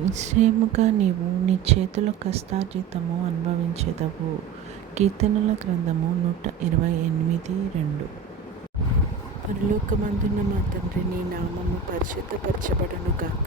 నిశ్చయముగా నీవు నీ చేతుల కష్టార్జితము అనుభవించేదవు. కీర్తనల గ్రంథము నూట ఇరవై ఎనిమిది రెండు. పరలోకమందున్న మా తండ్రి నీ నామము పరిశుద్ధపరచబడును గాక